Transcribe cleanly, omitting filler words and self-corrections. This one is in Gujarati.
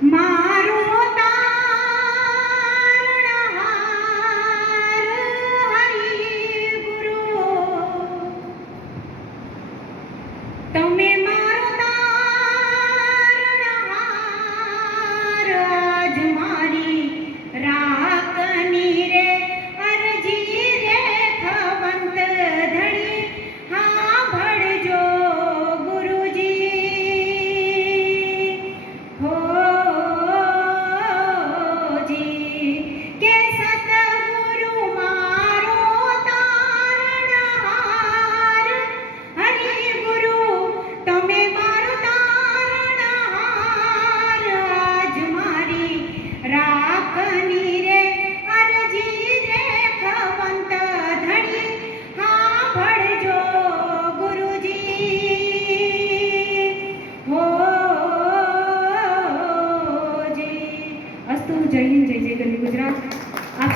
મારો તારણહાર હરિ ગુરુ, તમે મારો તારણહાર, આજ મારી રાખની રે અરજી રે ખવંત ધણી સાંભળજો ગુરુજી. હો જી કે સતગુરુ મારો તારણહાર હરિ ગુરુ, તમે મારો તારણહાર, આજ મારી રાખની રે અરજી રે ખવંત ધણી સાંભળજો ગુરુજી. હો જી. અસ્તુ. જય હિન્દ, જય જય ગરવી ગુજરાત. આપ